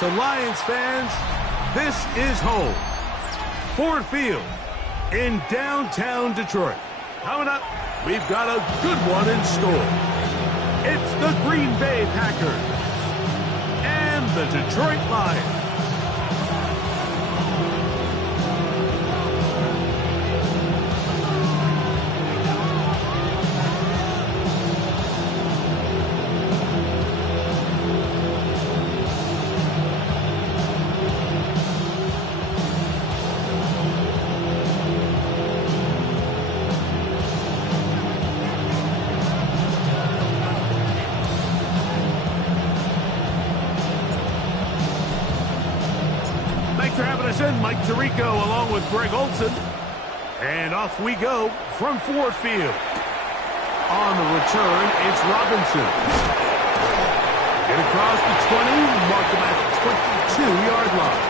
To Lions fans, this is home. Ford Field in downtown Detroit. Coming up, we've got a good one in store. It's the Green Bay Packers and the Detroit Lions. Mike Tirico along with Greg Olson. And off we go from Ford Field. On the return, it's Robinson. Get across the 20, mark him at the 22-yard line.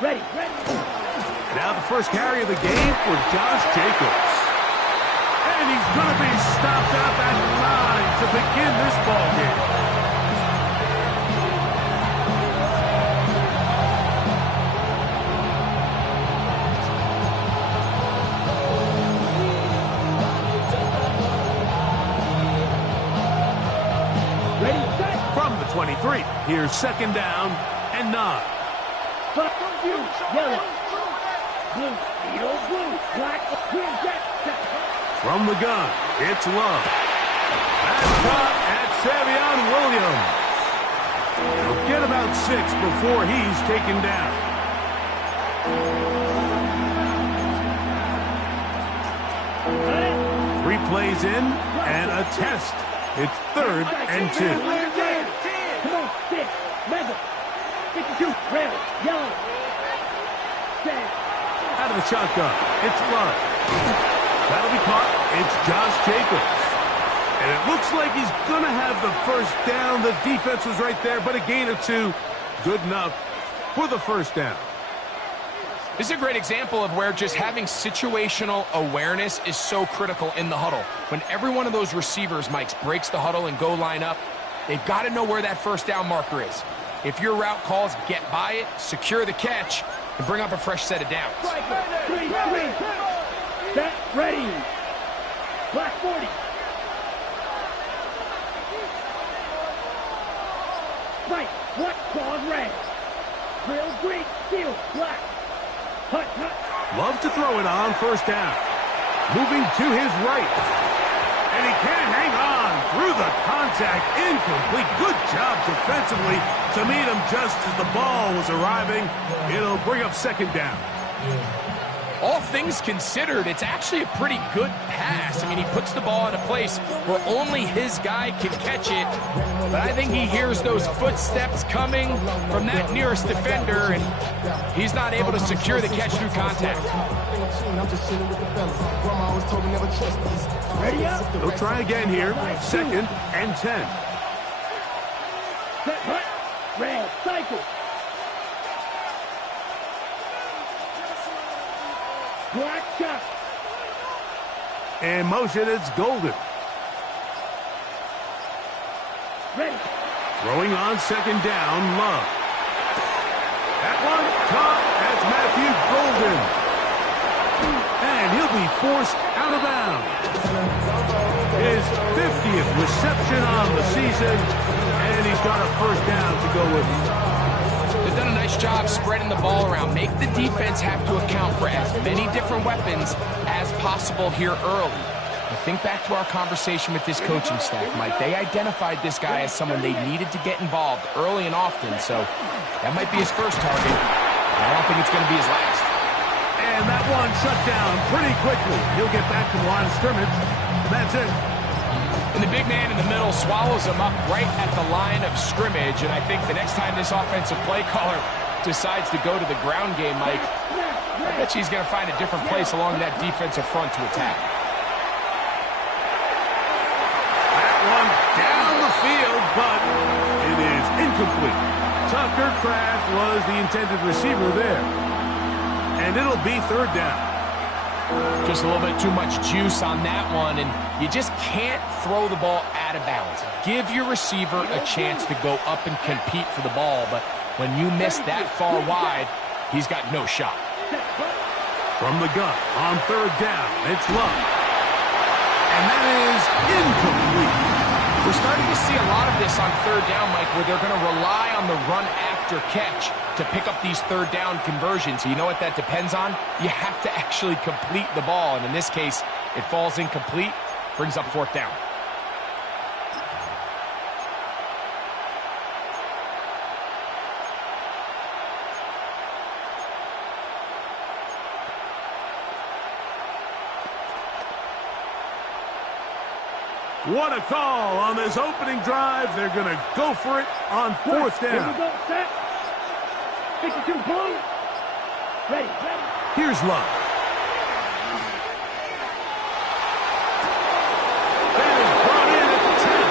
Ready. Now the first carry of the game for Josh Jacobs. And he's going to be stopped up at the line to begin this ball game. Ready, set. From the 23, here's second down and 9. Yellow, blue, yellow, blue, black, green, jet. From the gun, it's Love. That's caught at Savion Williams. He'll get about 6 before he's taken down. Three plays in and a test. It's 3rd and 2. Come on, 6, level. 52, red, yellow. Out of the shotgun, it's Love. That'll be caught. It's Josh Jacobs. And it looks like he's going to have the first down. The defense was right there, but a gain of 2. Good enough for the first down. This is a great example of where just having situational awareness is so critical in the huddle. When every one of those receivers, Mike, breaks the huddle and go line up, they've got to know where that first down marker is. If your route calls, get by it, secure the catch, and bring up a fresh set of downs. Three. Set, ready. Black 40. Right, what cause red. Drill, green, steel, black. Hut. Love to throw it on first down. Moving to his right. And he can't hang on through the contact. Incomplete. Good job defensively to meet him just as the ball was arriving. It'll bring up second down. All things considered, it's actually a pretty good pass. I mean, he puts the ball in a place where only his guy can catch it. But I think he hears those footsteps coming from that nearest defender, and he's not able to secure the catch through contact. Ready up. They'll try again here. 2nd and 10. Set, hut, red, cycle. Black shot. In motion, it's Golden. Ready. Throwing on second down, Love. That one caught. That's Matthew Golden. And he'll be forced out of bounds. His 50th reception on the season, and he's got a first down to go with him. They've done a nice job spreading the ball around. Make the defense have to account for as many different weapons as possible here early. I think back to our conversation with this coaching staff, Mike. They identified this guy as someone they needed to get involved early and often, so that might be his first target. it's going to be his last. And that one shut down pretty quickly. He'll get back to the line of scrimmage. And that's it. And the big man in the middle swallows him up right at the line of scrimmage. And I think the next time this offensive play caller decides to go to the ground game, Mike, I bet he's going to find a different place along that defensive front to attack. That one down the field, but it is incomplete. Tucker Kraft was the intended receiver there. And it'll be third down. Just a little bit too much juice on that one, and you just can't throw the ball out of bounds. Give your receiver a chance to go up and compete for the ball, but when you miss that far wide, he's got no shot. From the gun on third down, it's Love. And that is incomplete. We're starting to see a lot of this on third down, Mike, where they're going to rely on the run after catch to pick up these third down conversions. You know what that depends on? You have to actually complete the ball, and in this case, it falls incomplete, brings up fourth down. What a call on this opening drive. They're going to go for it on fourth down. Here we go, set. 52 blue. Ready. Here's Love. That is brought in at the 10.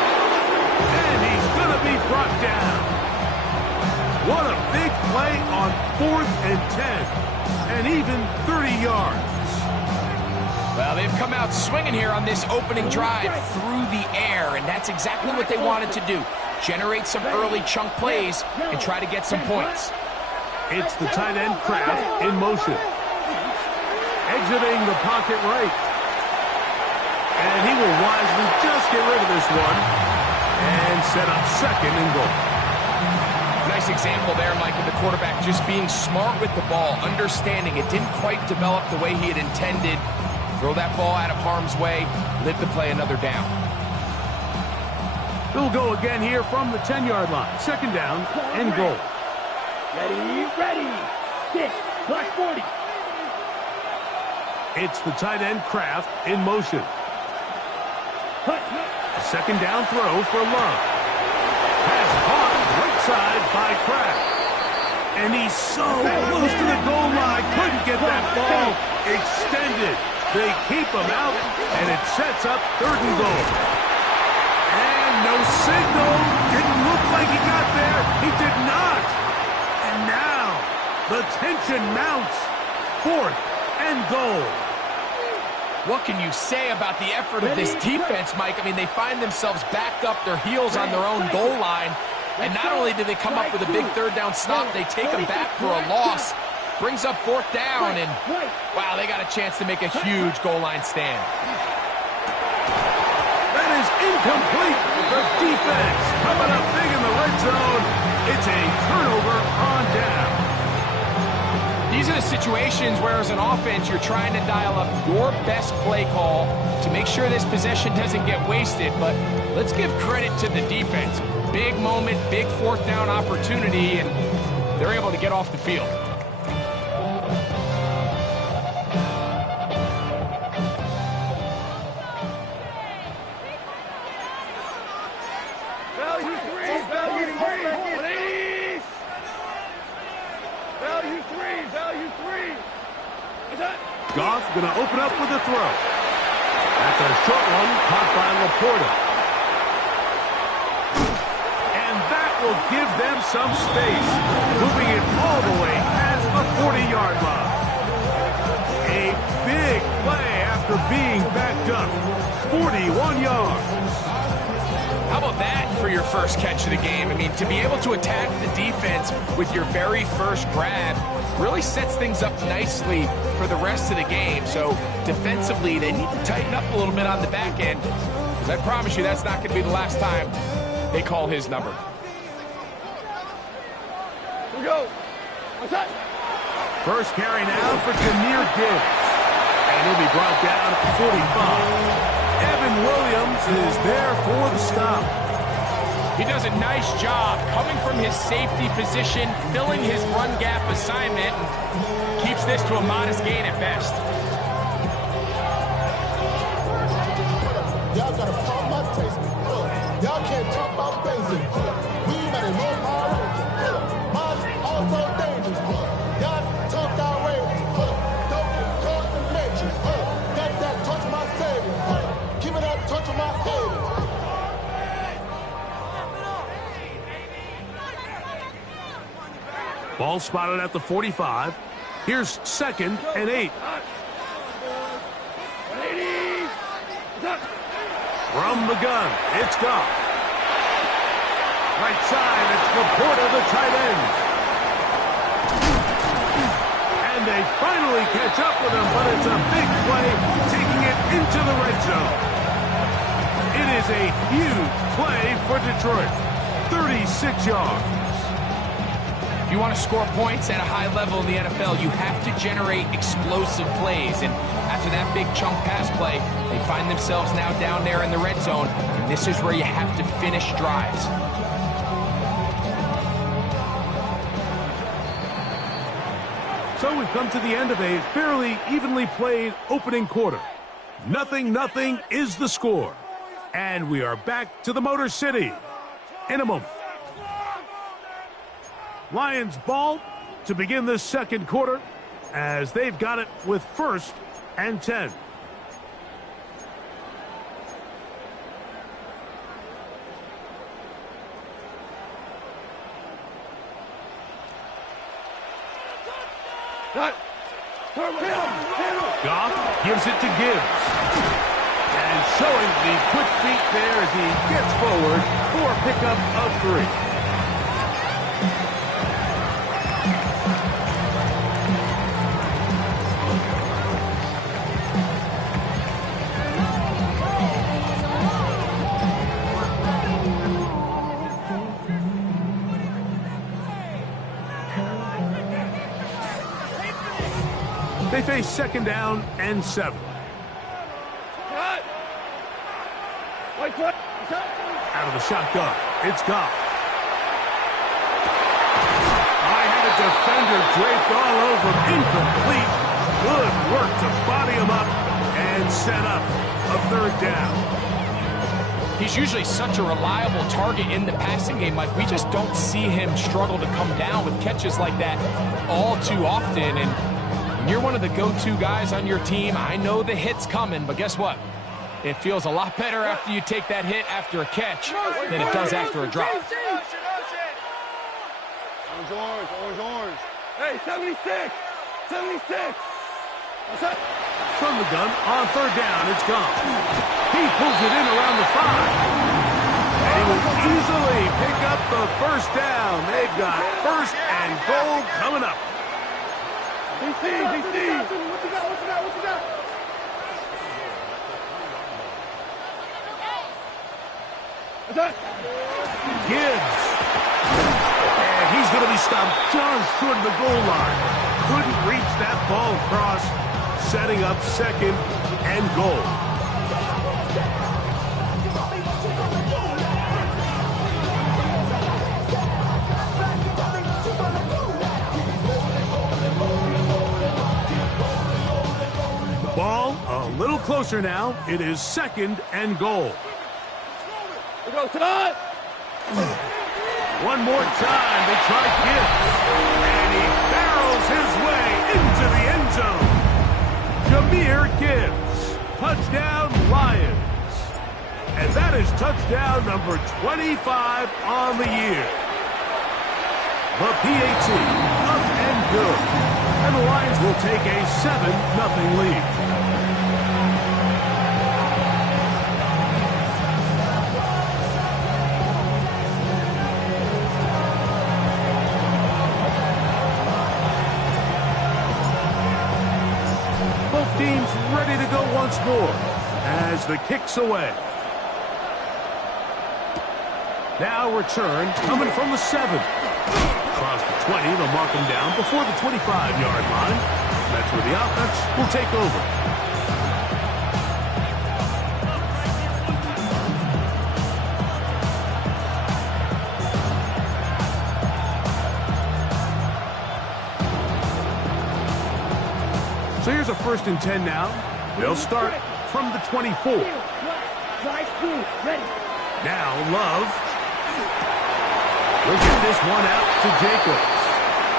And he's going to be brought down. What a big play on 4th and 10. And even 30 yards. Well, they've come out swinging here on this opening drive through the air, and that's exactly what they wanted to do. Generate some early chunk plays and try to get some points. It's the tight end Kraft in motion. Exiting the pocket right. And he will wisely just get rid of this one and set up second and goal. Nice example there, Mike, of the quarterback just being smart with the ball, understanding it didn't quite develop the way he had intended. Throw that ball out of harm's way, live to play another down. He'll go again here from the 10-yard line. Second down and goal. Ready. 6, black 40. It's the tight end Kraft in motion. A second down throw for Love. Pass caught right side by Kraft. And he's so close to the goal line. Couldn't get that ball extended. They keep him out, and it sets up third and goal. And no signal. Didn't look like he got there. He did not. And now the tension mounts. Fourth and goal. What can you say about the effort of this defense, Mike? I mean, they find themselves backed up their heels on their own goal line. And not only do they come up with a big third down stop, they take them back for a loss. Brings up fourth down, and wow, they got a chance to make a huge goal line stand. That is incomplete. The defense coming up big in the red zone. It's a turnover on down. These are the situations where, as an offense, you're trying to dial up your best play call to make sure this possession doesn't get wasted. But let's give credit to the defense. Big moment, big fourth down opportunity, and they're able to get off the field. Goff going to open up with a throw. That's a short one caught by Laporta. And that will give them some space, moving it all the way past the 40-yard line. A big play after being backed up. 41 yards. How about that for your first catch of the game? I mean, to be able to attack the defense with your very first grab really sets things up nicely for the rest of the game. So defensively, they need to tighten up a little bit on the back end, because I promise you that's not going to be the last time they call his number. Here we go. What's that? First carry now for Jahmyr Gibbs. And he'll be brought down at 45. Evan Williams is there for the stop. He does a nice job coming from his safety position, filling his run gap assignment, and keeps this to a modest gain at best. Y'all gotta pump my taste. Y'all can't talk about basic. We better know power. Mine's also dangerous. Y'all talk outrageous. Don't get caught in the matrix. Got that touch of my savior. Give me that touch of my head. Ball spotted at the 45. Here's 2nd and 8. From the gun, it's Goff. Right side, it's Laporta, the tight end. And they finally catch up with him, but it's a big play, taking it into the red zone. It is a huge play for Detroit. 36 yards. If you want to score points at a high level in the NFL, you have to generate explosive plays. And after that big chunk pass play, they find themselves now down there in the red zone. And this is where you have to finish drives. So we've come to the end of a fairly evenly played opening quarter. 0-0 is the score. And we are back to the Motor City in a moment. Lions ball to begin this second quarter as they've got it with 1st and 10. Goff gives it to Gibbs. And showing the quick feet there as he gets forward for a pickup of 3. They face 2nd down and 7. Out of the shotgun, it's Goff. I had a defender draped all over him. Incomplete. Good work to body him up and set up a 3rd down. He's usually such a reliable target in the passing game. Like, we just don't see him struggle to come down with catches like that all too often. And when you're one of the go-to guys on your team, I know the hit's coming, but guess what? It feels a lot better after you take that hit after a catch than it does after a drop. Orange. Hey, 76! 76! What's up? From the gun, on 3rd down, it's Goff. He pulls it in around the 5. And he will easily pick up the 1st down. They've got 1st and goal coming up. DC! What you got? Gibbs. And he's going to be stopped just short of the goal line. Couldn't reach that ball across, setting up 2nd and goal. Ball a little closer now. It is 2nd and goal. Go, Todd! One more time, they try Gibbs. And he barrels his way into the end zone. Jahmyr Gibbs. Touchdown, Lions. And that is touchdown number 25 on the year. The PAT, up and good. And the Lions will take a 7-0 lead. Teams ready to go once more as the kick's away. Now return coming from the 7. Across the 20, they'll mark him down before the 25-yard line. That's where the offense will take over. So here's a 1st and 10 now. They'll start from the 24. Now Love. He'll get this one out to Jacobs.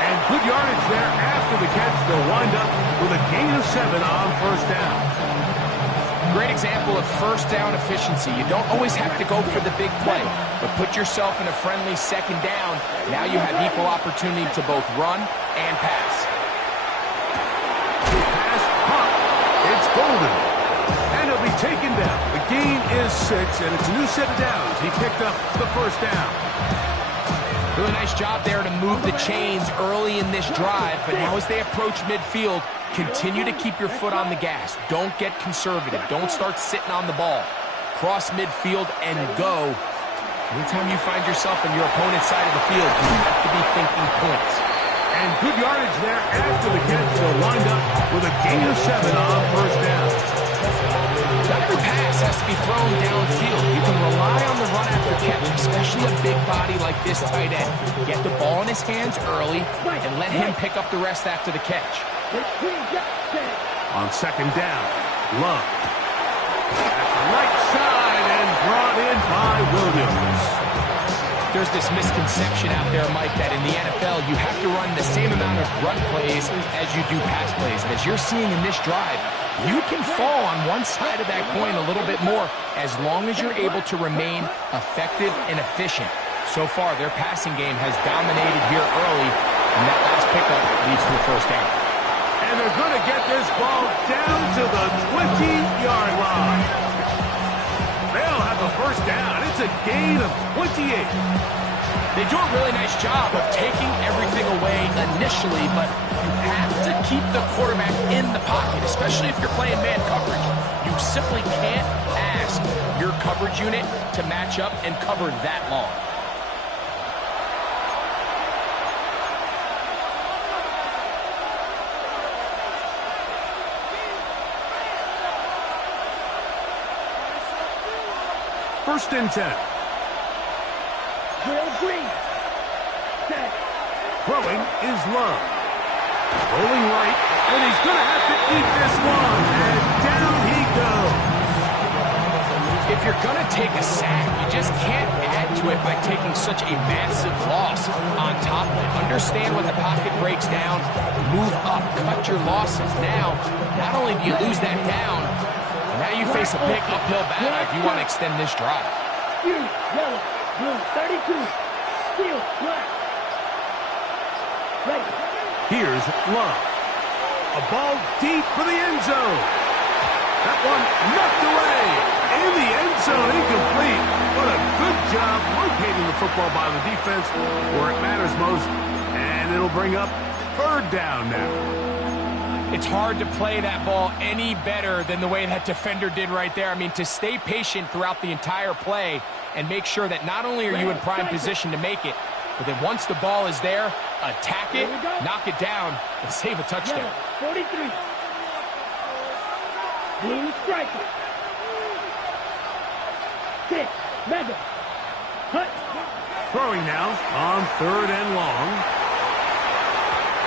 And good yardage there after the catch. They'll wind up with a gain of 7 on 1st down. Great example of 1st down efficiency. You don't always have to go for the big play, but put yourself in a friendly 2nd down. Now you have equal opportunity to both run and pass. Pass, pump. It's Golden. And he'll be taken down. The gain is 6, and it's a new set of downs. He picked up the 1st down. Really nice job there to move the chains early in this drive, but now as they approach midfield, continue to keep your foot on the gas. Don't get conservative. Don't start sitting on the ball. Cross midfield and go. Anytime you find yourself on your opponent's side of the field, you have to be thinking points. And good yardage there after the catch. They'll wind up with a gain of 7 on 1st down. Not every pass has to be thrown downfield. You can rely on the run after catch, especially a big body like this tight end. Get the ball in his hands early and let him pick up the rest after the catch. On 2nd down, Love. That's right side and brought in by Williams. There's this misconception out there, Mike, that in the NFL you have to run the same amount of run plays as you do pass plays. And as you're seeing in this drive, you can fall on one side of that coin a little bit more as long as you're able to remain effective and efficient. So far, their passing game has dominated here early, and that last pickup leads to a 1st down. And they're going to get this ball down to the 20-yard line. They'll have a 1st down. It's a gain of 28. They do a really nice job of taking everything away initially, but you have to keep the quarterback in the pocket, especially if you're playing man coverage. You simply can't ask your coverage unit to match up and cover that long. First and 10. Will Green. Set. Throwing is Love. Rolling right, and he's going to have to eat this one. And down he goes. If you're going to take a sack, you just can't add to it by taking such a massive loss on top of it. Understand when the pocket breaks down, move up, cut your losses. Now, not only do you lose that down, now you face a big uphill battle if you want to extend this drive. Yellow, blue, 32, steel, black. Ready. Here's Love. A ball deep for the end zone. That one knocked away. In the end zone, incomplete. What a good job locating the football by the defense where it matters most. And it'll bring up 3rd down now. It's hard to play that ball any better than the way that defender did right there. I mean, to stay patient throughout the entire play and make sure that not only are you in prime position to make it, but then once the ball is there, attack it, knock it down, and save a touchdown. Yellow, 43. Blue striker. 6, Mega. Hut. Throwing now on 3rd and long.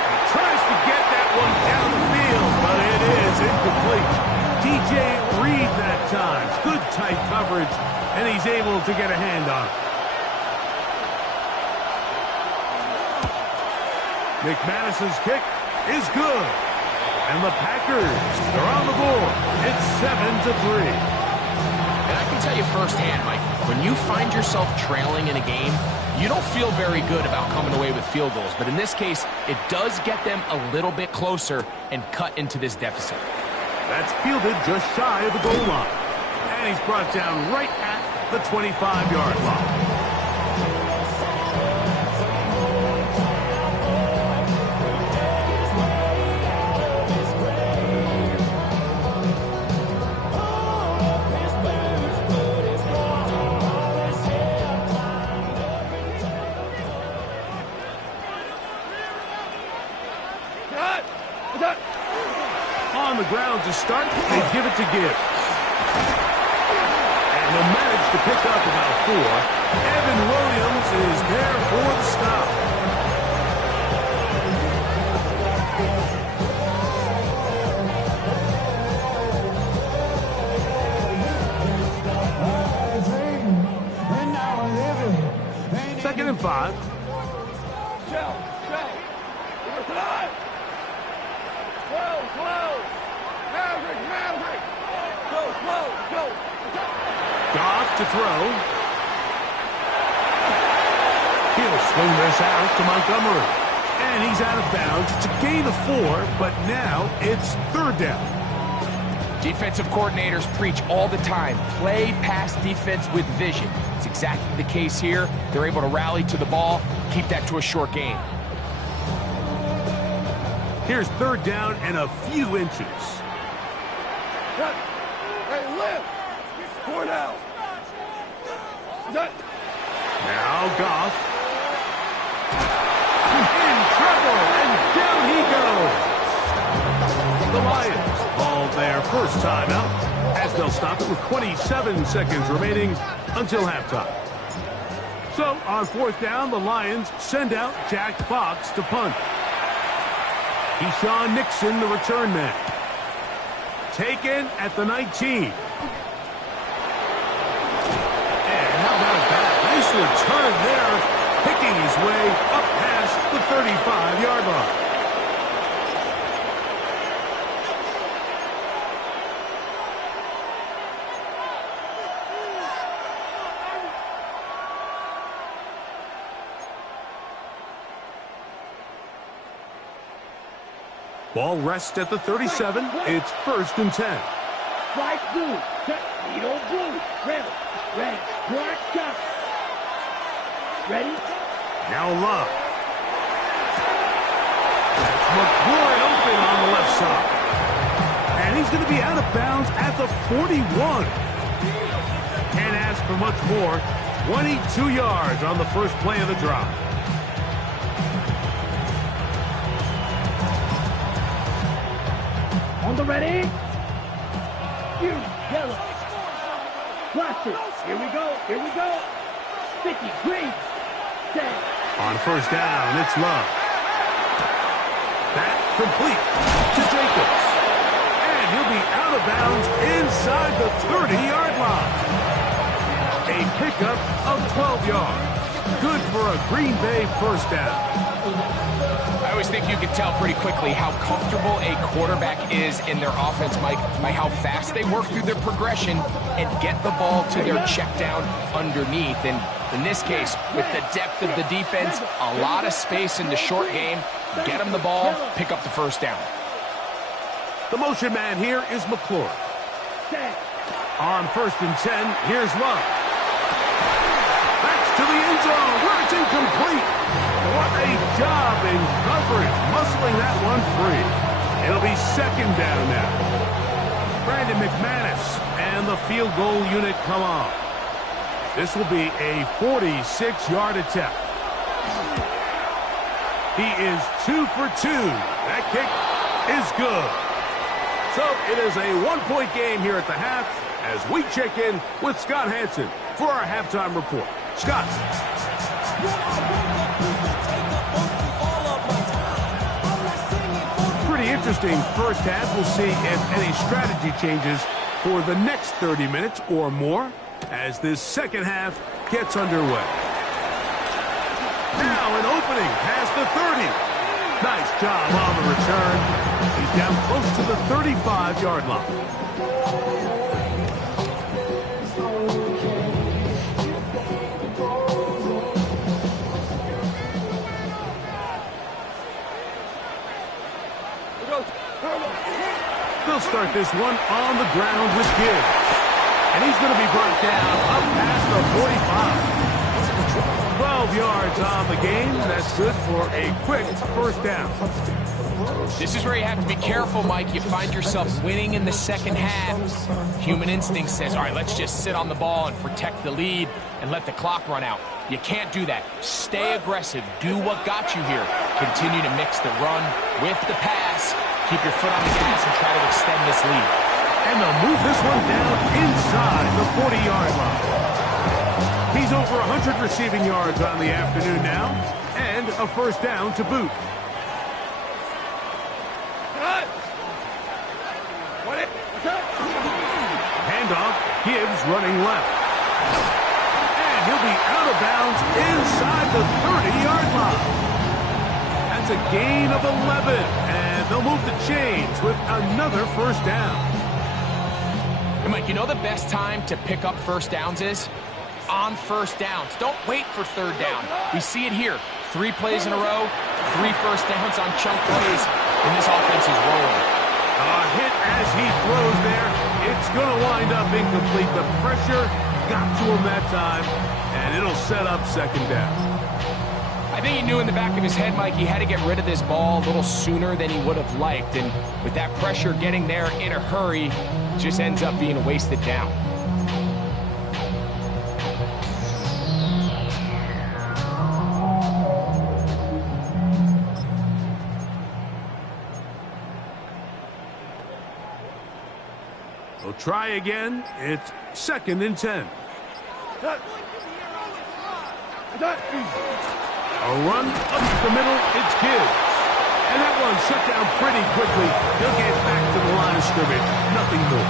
He tries to get that one down the field, but it is incomplete. DJ Reed that time. Good tight coverage, and he's able to get a hand on it. McManus's kick is good. And the Packers are on the board. It's 7-3. And I can tell you firsthand, Mike, when you find yourself trailing in a game, you don't feel very good about coming away with field goals. But in this case, it does get them a little bit closer and cut into this deficit. That's fielded just shy of the goal line. And he's brought down right at the 25-yard line. On the ground to start, they give it to Gibbs. And he'll manage to pick up about 4. Evan Williams is there for the stop. 35. Goff to throw. He'll swing this out to Montgomery. And he's out of bounds. It's a gain of 4, but now it's 3rd down. Defensive coordinators preach all the time, play pass defense with vision. It's exactly the case here. They're able to rally to the ball, keep that to a short gain. Here's 3rd down and a few inches. Hey, live! 4 down. Now Goff. In trouble, and down he goes. The Lions call their first timeout as they'll stop it with 27 seconds remaining until halftime. So on 4th down, the Lions send out Jack Fox to punt. Keyshawn Nixon, the return man. Taken at the 19. And how about that? Nice return there, picking his way up past the 35-yard line. Ball rests at the 37. It's 1st and 10. Strike blue. Needle blue. Red. Black got. Ready? Now Love. That's McCoy open on the left side. And he's going to be out of bounds at the 41. Can't ask for much more. 22 yards on the first play of the drive. On the ready? You yellow. Watch it. Here we go. 50, green. Set. On 1st down, it's Love. That complete to Jacobs. And he'll be out of bounds inside the 30-yard line. A pickup of 12 yards. Good for a Green Bay 1st down. I always think you can tell pretty quickly how comfortable a quarterback is in their offense, Mike, by how fast they work through their progression and get the ball to their check down underneath. And in this case, with the depth of the defense, a lot of space in the short game, get them the ball, pick up the 1st down. The motion man here is McClure. On 1st and 10, here's Love. That's to the end zone where it's incomplete. What a job in coverage, muscling that one free. It'll be 2nd down now. Brandon McManus and the field goal unit come on. This will be a 46-yard attempt. He is 2 for 2. That kick is good. So it is a 1-point game here at the half as we check in with Scott Hansen for our halftime report. Scott. Pretty interesting first half. We'll see if any strategy changes for the next 30 minutes or more as this second half gets underway. Now an opening past the 30. Nice job on the return. He's down close to the 35-yard line. They'll start this one on the ground with Gibbs. And he's going to be brought down up past the 45. 12 yards on the game. That's good for a quick 1st down. This is where you have to be careful, Mike. You find yourself winning in the second half. Human instinct says, all right, let's just sit on the ball and protect the lead and let the clock run out. You can't do that. Stay aggressive. Do what got you here. Continue to mix the run with the pass. Keep your foot on the gas and try to extend this lead. And they'll move this one down inside the 40-yard line. He's over 100 receiving yards on the afternoon now, and a 1st down to boot. Handoff, Gibbs running left. And he'll be out of bounds inside the 30-yard line. That's a gain of 11, and they'll move the chains with another first down. And Mike, you know the best time to pick up first downs is? On first downs. Don't wait for third down. We see it here. 3 plays in a row, 3 first downs on chunk plays, and this offense is rolling. A hit as he throws there. It's going to wind up incomplete. The pressure got to him that time, and it'll set up second down. I think he knew in the back of his head, Mike, he had to get rid of this ball a little sooner than he would have liked. And with that pressure getting there in a hurry, it just ends up being a wasted down. We'll try again. It's 2nd and 10. A run up the middle, it's Gibbs. And that one shut down pretty quickly. He'll get back to the line of scrimmage. Nothing more.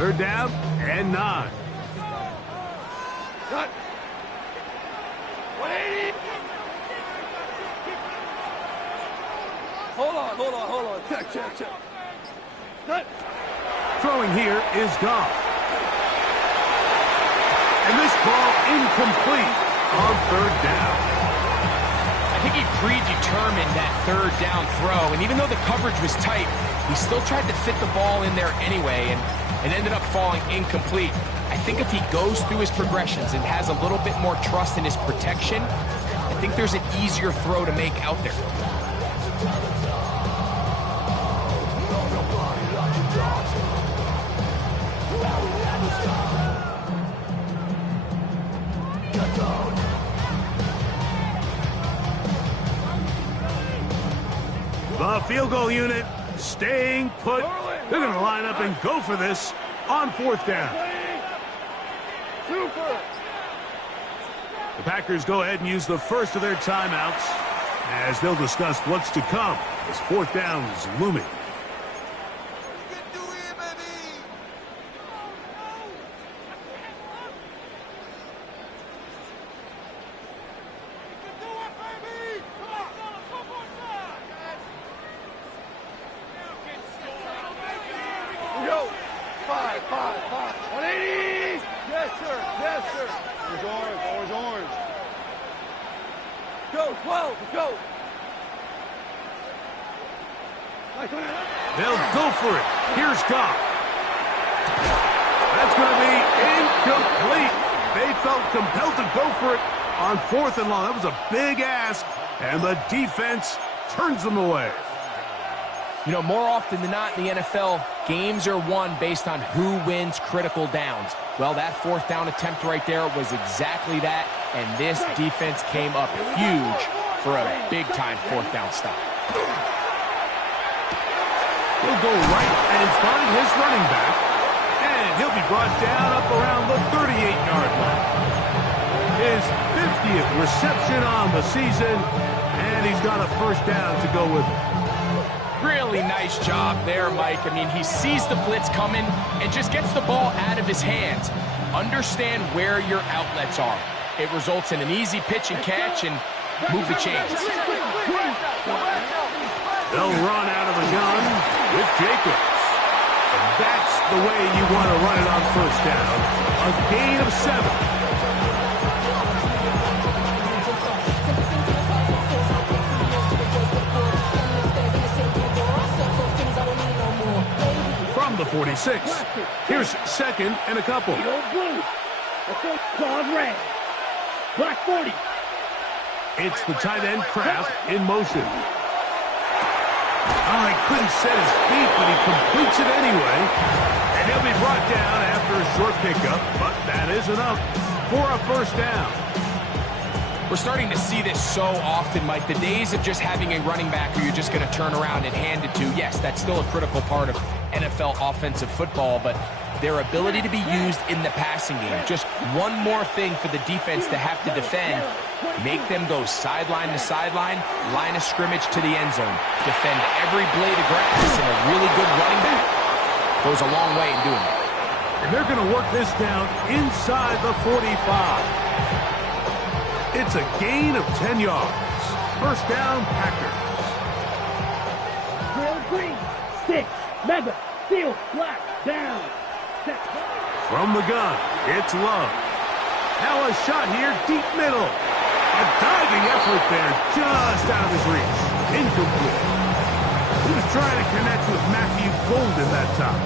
Third down and 9. Cut. 180. Hold on. Check. Cut. Throwing here is Goff. And this ball incomplete on third down. I think he predetermined that third down throw, and even though the coverage was tight, he still tried to fit the ball in there anyway, and it ended up falling incomplete. I think if he goes through his progressions and has a little bit more trust in his protection, I think there's an easier throw to make out there. The field goal unit staying put. They're going to line up and go for this on 4th down. The Packers go ahead and use the first of their timeouts as they'll discuss what's to come as 4th down is looming. They'll go for it. Here's Goff. That's going to be incomplete. They felt compelled to go for it on 4th and long. That was a big ask, and the defense turns them away. You know, more often than not in the NFL, games are won based on who wins critical downs. Well, that 4th down attempt right there was exactly that, and this defense came up huge for a big-time 4th down stop. He'll go right and find his running back, and he'll be brought down up around the 38-yard line. His 50th reception on the season, and he's got a first down to go with it. Really nice job there, Mike. I mean, he sees the blitz coming and just gets the ball out of his hands. Understand where your outlets are. It results in an easy pitch and catch and move the chains. They'll run out of the gun with Jacobs. And that's the way you want to run it on first down. A gain of 7. From the 46. Here's 2nd and a couple. Black 40. It's the tight end Kraft in motion. Oh, he couldn't set his feet, but he completes it anyway. And he'll be brought down after a short pickup, but that is enough for a first down. We're starting to see this so often, Mike. The days of just having a running back who you're just going to turn around and hand it to, yes, that's still a critical part of NFL offensive football, but their ability to be used in the passing game, just one more thing for the defense to have to defend, make them go sideline to sideline, line of scrimmage to the end zone, defend every blade of grass, and a really good running back goes a long way in doing that. And they're going to work this down inside the 45. It's a gain of 10 yards. First down, Packers. Drill green, stick, Madden, field, black, down. Set. From the gun, it's Love. Now a shot here, deep middle. A diving effort there, just out of his reach. Incomplete. He was trying to connect with Matthew Golden that time.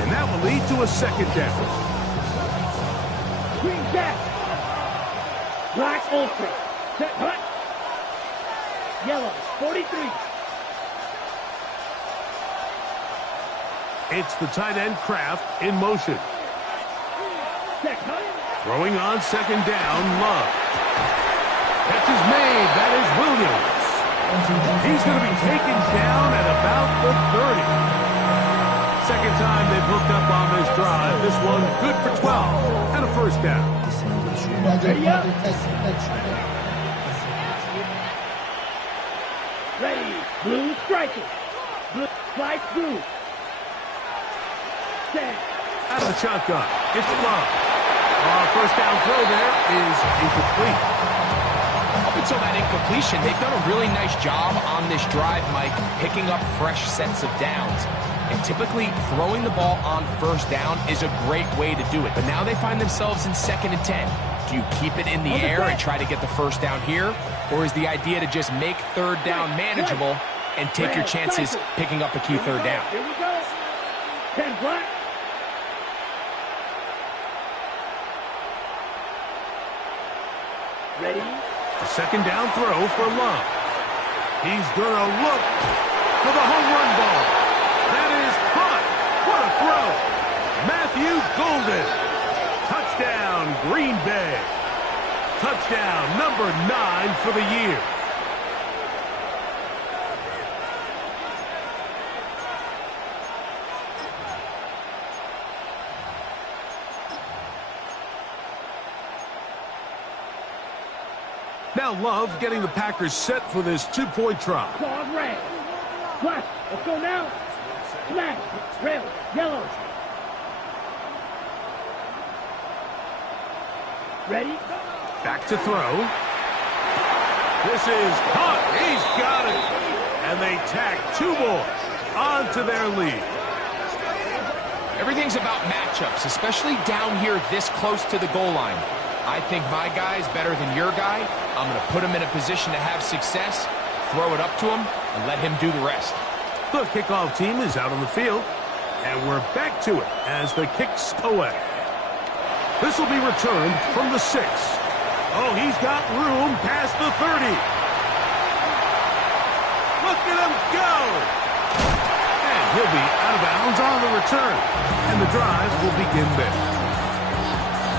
And that will lead to a second down. Green gap. Black ultra. Set hut. Yellow, 43. It's the tight end Kraft in motion. Set hut. Throwing on second down, Love. Catch is made. That is Williams. He's going to be taken down at about the 30. Second time they've hooked up on this drive. This one good for 12 and a first down. Ready up. Ready. Blue striker. Blue slice blue. Set. Out of the shotgun. It's Love. First down throw there is incomplete. Up until that incompletion, they've done a really nice job on this drive, Mike, picking up fresh sets of downs. And typically, throwing the ball on first down is a great way to do it. But now they find themselves in 2nd and 10. Do you keep it in the air and try to get the first down here? Or is the idea to just make third down manageable and take your chances picking up a key third down? Here we go. 10 black. Ready? A second down throw for Love. He's going to look for the home run ball. That is caught. What a throw. Matthew Golden. Touchdown, Green Bay. Touchdown, number 9 for the year. Now Love getting the Packers set for this 2-point try. Claws red. Black. Let's go now. Smash. Red. Yellow. Ready? Back to throw. This is caught. He's got it. And they tack 2 more onto their lead. Everything's about matchups, especially down here this close to the goal line. I think my guy's better than your guy. I'm going to put him in a position to have success, throw it up to him, and let him do the rest. The kickoff team is out on the field, and we're back to it as the kick's away. This will be returned from the 6. Oh, he's got room past the 30. Look at him go! And he'll be out of bounds on the return, and the drive will begin there.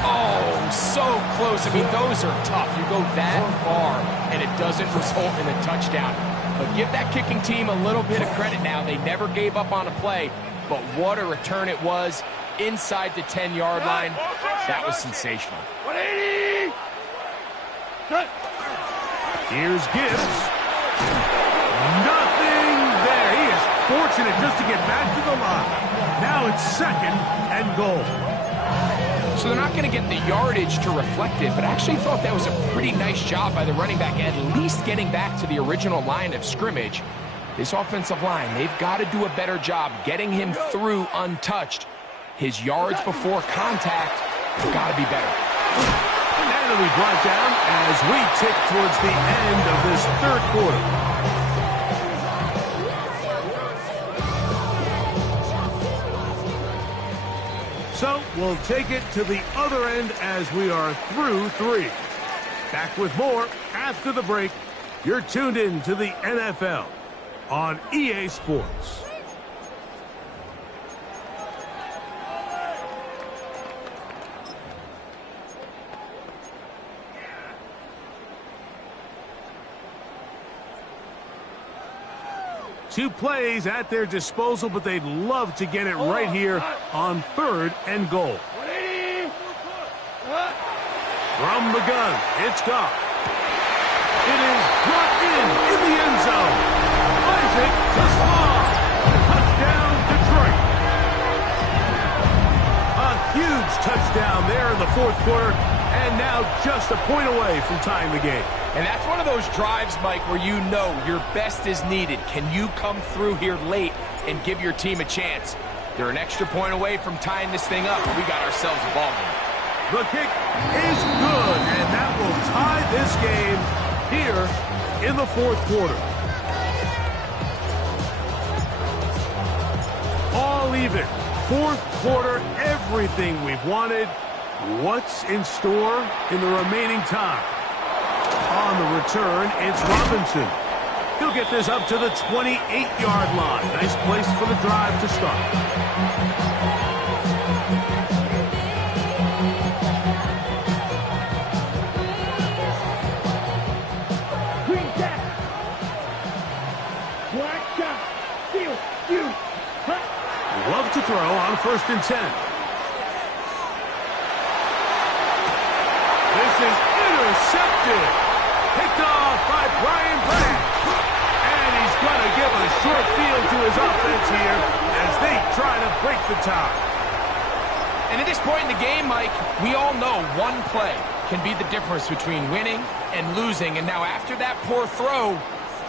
Oh, so close. I mean, those are tough. You go that far, and it doesn't result in a touchdown. But give that kicking team a little bit of credit now. They never gave up on a play, but what a return it was inside the 10-yard line. That was sensational. 180! Here's Gibbs. Nothing there. He is fortunate just to get back to the line. Now it's 2nd and goal. So they're not going to get the yardage to reflect it, but I actually thought that was a pretty nice job by the running back, at least getting back to the original line of scrimmage. This offensive line, they've got to do a better job getting him through untouched. His yards before contact have got to be better. And it'll be brought down as we tick towards the end of this 3rd quarter. So we'll take it to the other end as we are through 3. Back with more after the break. You're tuned in to the NFL on EA Sports. 2 plays at their disposal, but they'd love to get it right here on 3rd and goal. From the gun, it's Goff. It is brought in the end zone. Isaac to Slaw. Touchdown, Detroit. A huge touchdown there in the 4th quarter, and now just a point away from tying the game. And that's one of those drives, Mike, where you know your best is needed. Can you come through here late and give your team a chance? They're an extra point away from tying this thing up, and we got ourselves a ball game. The kick is good, and that will tie this game here in the 4th quarter. All even. 4th quarter, everything we've wanted. What's in store in the remaining time? On the return, it's Robinson. He'll get this up to the 28-yard line. Nice place for the drive to start. Love to throw on 1st and 10. This is intercepted. Picked off by Brian Branch. And he's going to give a short field to his offense here as they try to break the tie. And at this point in the game, Mike, we all know one play can be the difference between winning and losing. And now after that poor throw,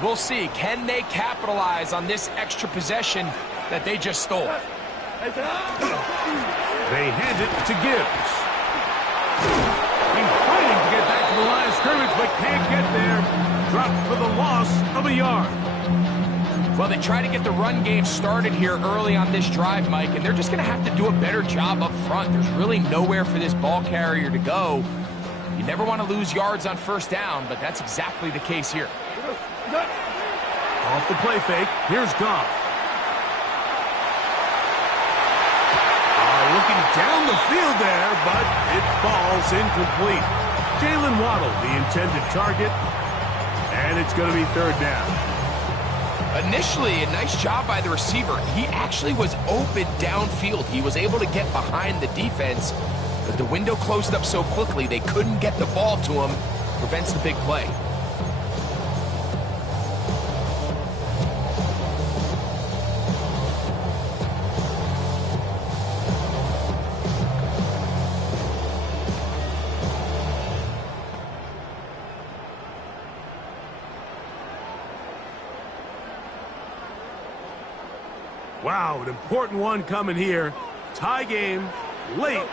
we'll see. Can they capitalize on this extra possession that they just stole? They hand it to Gibbs. He's fighting to get back to the line of scrimmage, but can't get there. Dropped for the loss of a yard. Well, they try to get the run game started here early on this drive, Mike, and they're just going to have to do a better job up front. There's really nowhere for this ball carrier to go. You never want to lose yards on 1st down, but that's exactly the case here. Off the play fake, here's Goff. Looking down the field there, but it falls incomplete. Jalen Waddle, the intended target, and it's going to be 3rd down. Initially, a nice job by the receiver. He actually was open downfield. He was able to get behind the defense, but the window closed up so quickly they couldn't get the ball to him. Prevents the big play. Wow, an important one coming here. Tie game, late,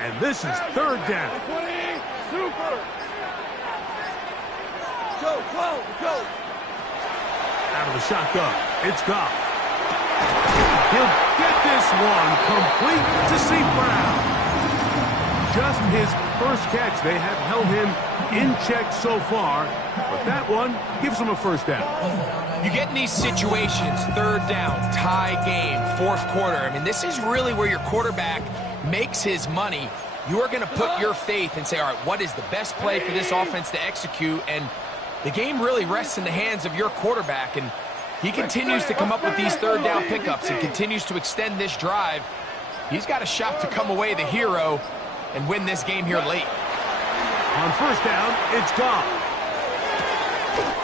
and this is 3rd down. Super. Go. Out of the shotgun, it's Goff. He'll get this one complete to St. Brown. Just his 1st catch. They have held him in check so far, but that one gives him a 1st down. You get in these situations, 3rd down, tie game, 4th quarter. I mean, this is really where your quarterback makes his money. You are going to put your faith and say, all right, what is the best play for this offense to execute? And the game really rests in the hands of your quarterback, and he continues to come up with these 3rd down pickups and continues to extend this drive. He's got a shot to come away the hero and win this game here late. On 1st down, it's Goff.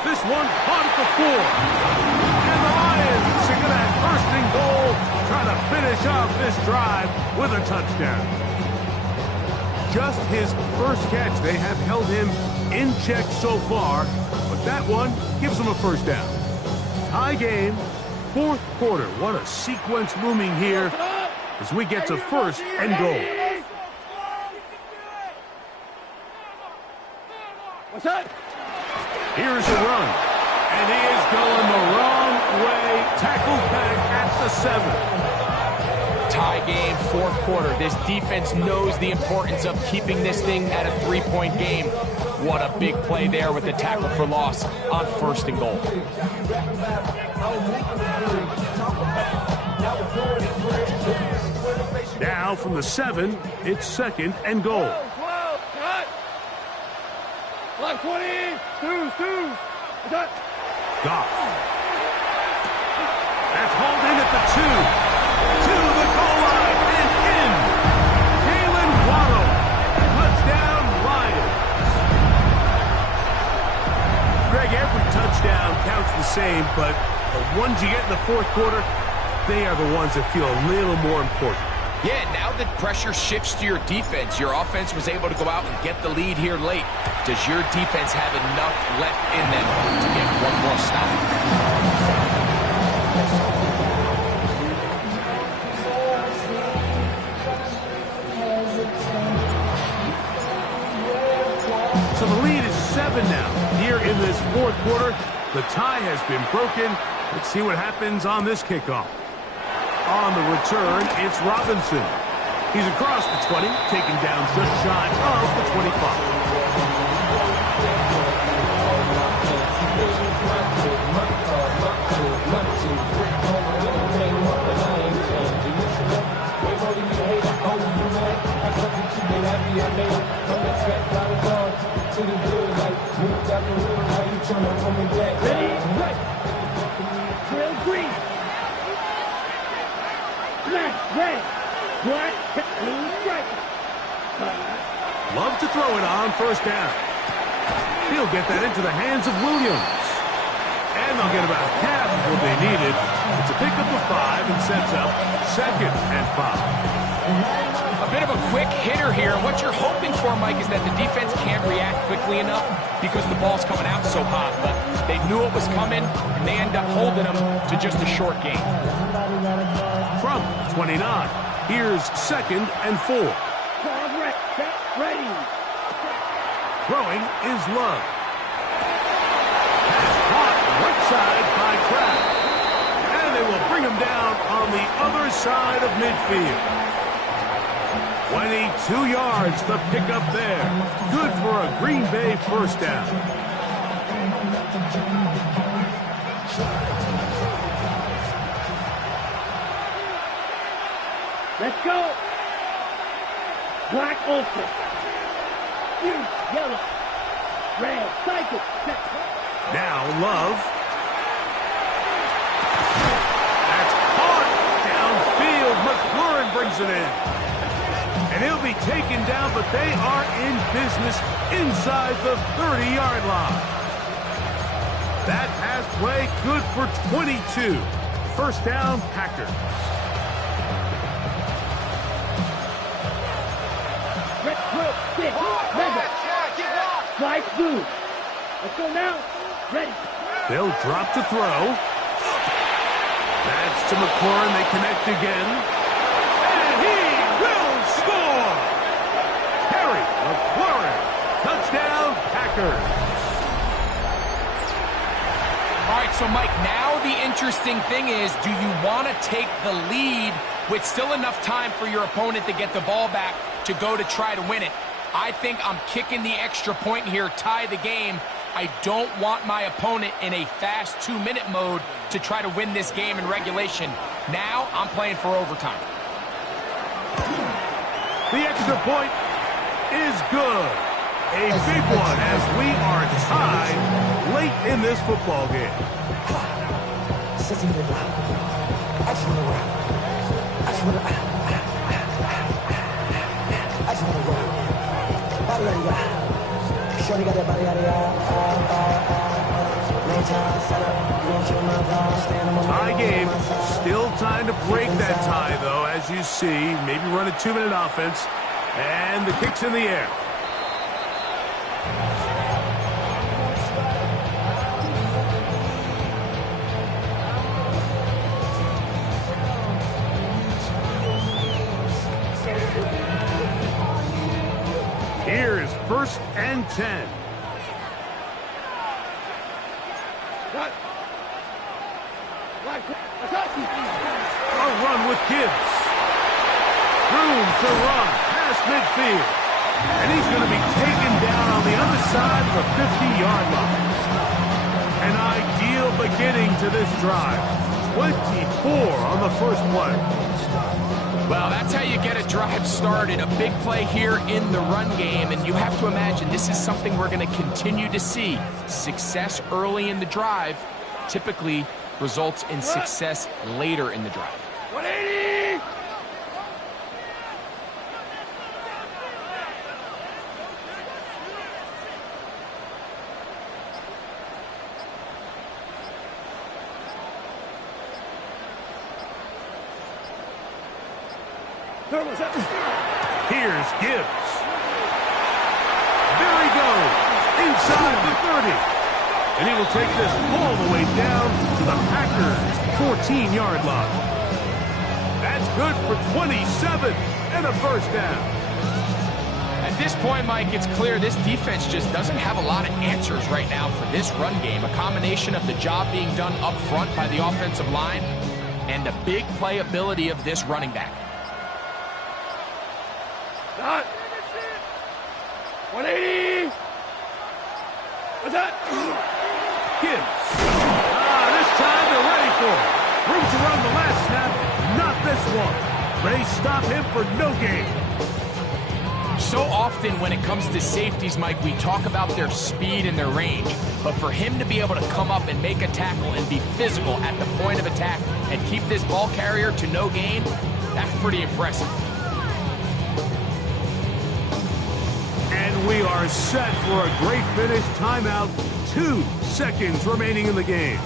This one caught at the 4. And the Lions are going to have 1st and goal, trying to finish off this drive with a touchdown. Just his 1st catch. They have held him in check so far, but that one gives him a 1st down. Tie game, 4th quarter. What a sequence looming here as we get to 1st and goal. What's that? Here's a run, and he is going the wrong way. Tackled back at the 7. Tie game, 4th quarter. This defense knows the importance of keeping this thing at a 3-point game. What a big play there with the tackle for loss on 1st and goal. Now from the 7, it's 2nd and goal. 12, cut. Line 20, 2. Goff. That's hauled in at the 2. To the goal line and in. Jalen Waddle. Touchdown, Lions. Greg, every touchdown counts the same, but the ones you get in the fourth quarter, they are the ones that feel a little more important. Yeah, now that pressure shifts to your defense, your offense was able to go out and get the lead here late. Does your defense have enough left in them to get one more stop? So the lead is 7 now. Here in this fourth quarter, the tie has been broken. Let's see what happens on this kickoff. On the return, it's Robinson. He's across the 20, taken down just shy of the 25. Ready, right. Drill green. Left, red, black, blue, right. Love to throw it on first down. He'll get that into the hands of Williams. And they'll get about half of what they needed. It's a pickup of 5 and sets up 2nd and 5. A bit of a quick hitter here. What you're hoping for, Mike, is that the defense can't react quickly enough because the ball's coming out so hot. But they knew it was coming, and they end up holding them to just a short gain. From 29, here's 2nd and 4. Ready. Throwing is Love. Pass caught right side by Kraft. And they will bring him down on the other side of midfield. 22 yards, the pickup there. Good for a Green Bay first down. Let's go. Black open. Blue, yellow. Red, cycle. Now Love. That's caught downfield. McLaurin brings it in. And he'll be taken down, but they are in business inside the 30-yard line. That pass play good for 22. First down, Packers. Red, blue, stick, red. Slide blue. Let's go now. Ready. They'll drop to throw. That's to McLaurin. They connect again. And he will score! Harry McLaurin. Touchdown, Packers. All right, so Mike, now the interesting thing is, do you want to take the lead with still enough time for your opponent to get the ball back to go to try to win it? I think I'm kicking the extra point here, tie the game. I don't want my opponent in a fast 2-minute mode to try to win this game in regulation. Now I'm playing for overtime. The extra point is good. A big one as we are tied late in this football game. Tie game. Still time to break that tie, though, as you see. Maybe run a 2-minute offense. And the kick's in the air. Here is 1st and 10. A run with Gibbs. Room to run past midfield. And he's going to be taken down on the other side of the 50-yard line. An ideal beginning to this drive. 24 on the first play. Well, that's how you get a drive started. A big play here in the run game, and you have to imagine this is something we're going to continue to see. Success early in the drive typically results in success later in the drive. 180! Here's Gibbs. There he goes, inside the 30. And he will take this all the way down to the Packers' 14-yard line. That's good for 27 and a first down. At this point, Mike, it's clear this defense just doesn't have a lot of answers right now for this run game. A combination of the job being done up front by the offensive line and the big playability of this running back. 180! What's that? Gibbs. This time they're ready for it. Room to run the last snap, not this one. They stop him for no gain. So often when it comes to safeties, Mike, we talk about their speed and their range. But for him to be able to come up and make a tackle and be physical at the point of attack and keep this ball carrier to no gain, that's pretty impressive. And we are set for a great finish. Timeout. 2 seconds remaining in the game.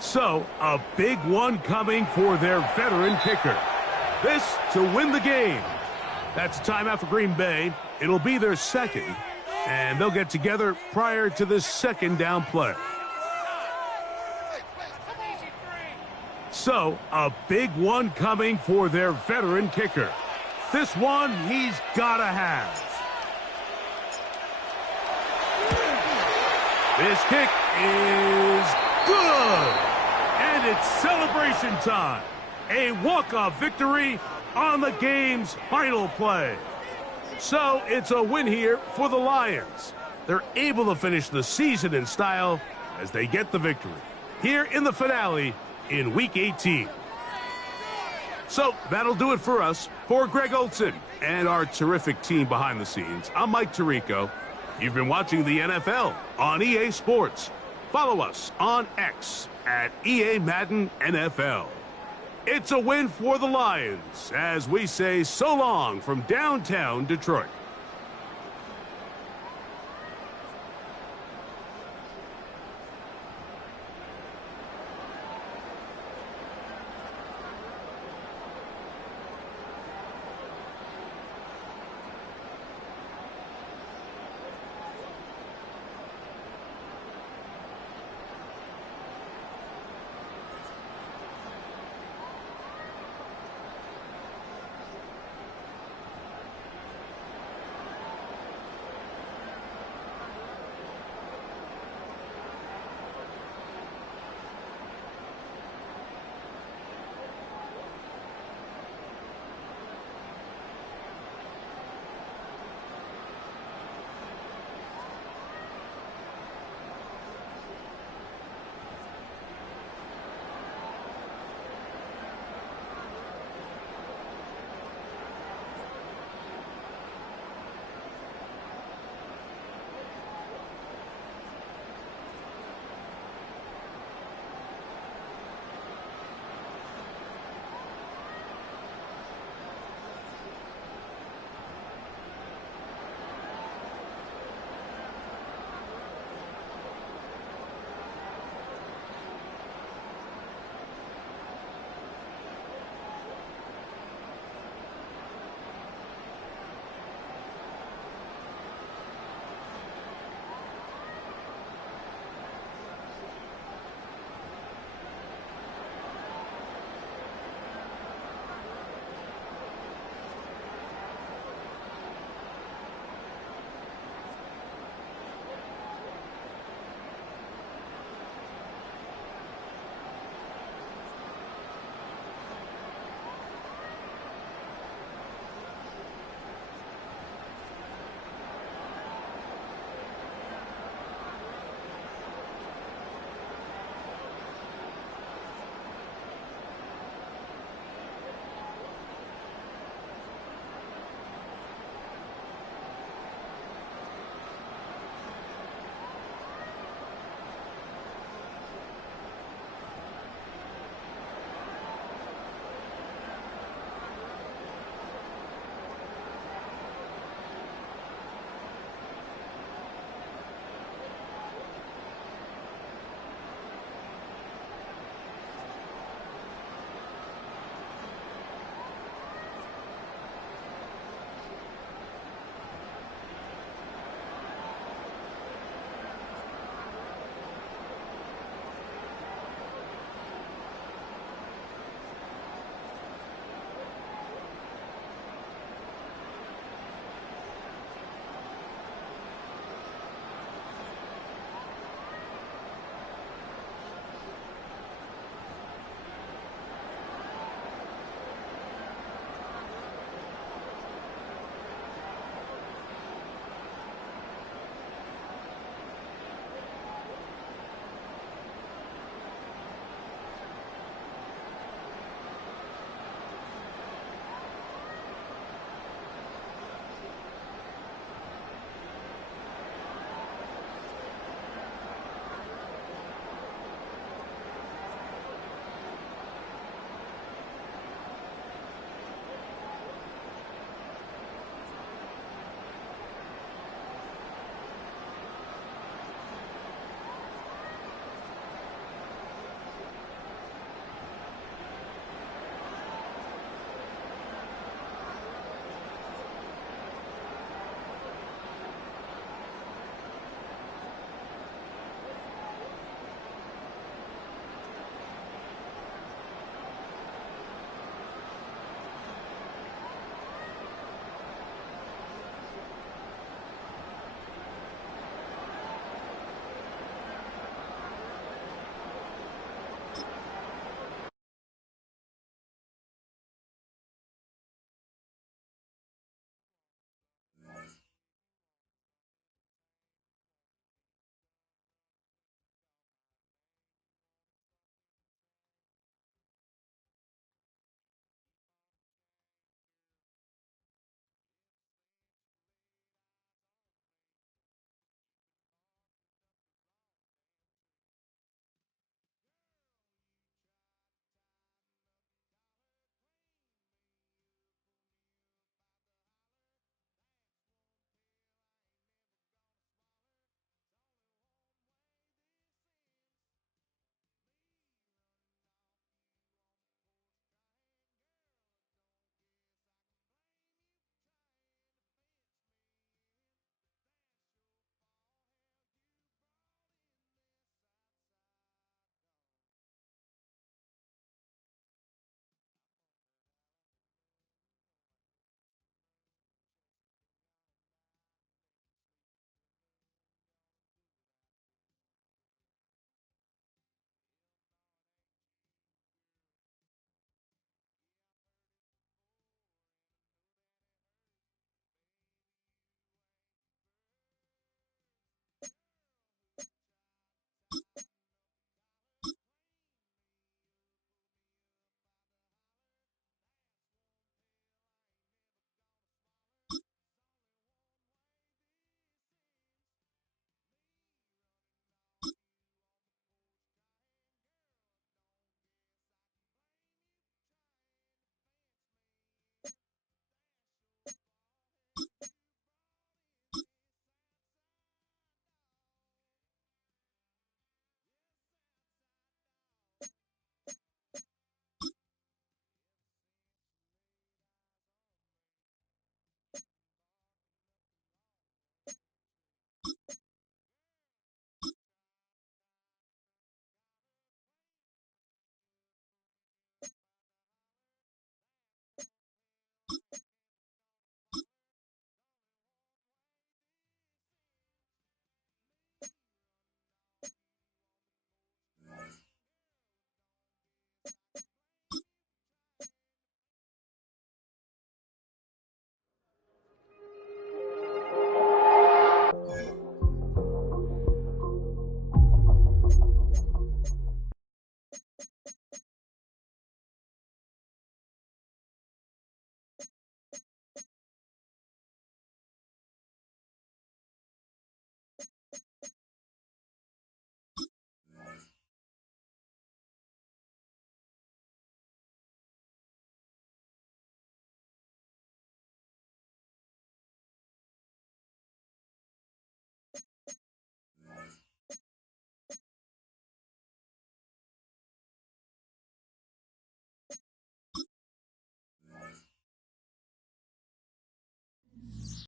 So, a big one coming for their veteran kicker. This to win the game. That's a timeout for Green Bay. It'll be their second, and they'll get together prior to this second down play. So, a big one coming for their veteran kicker. This one he's got to have. This kick is good. And it's celebration time. A walk-off victory on the game's final play. So, it's a win here for the Lions. They're able to finish the season in style as they get the victory here in the finale in Week 18. So that'll do it for us. For Greg Olson and our terrific team behind the scenes, I'm Mike Tirico. You've been watching the NFL on EA Sports. Follow us on X at EA Madden NFL. It's a win for the Lions as we say so long from downtown Detroit.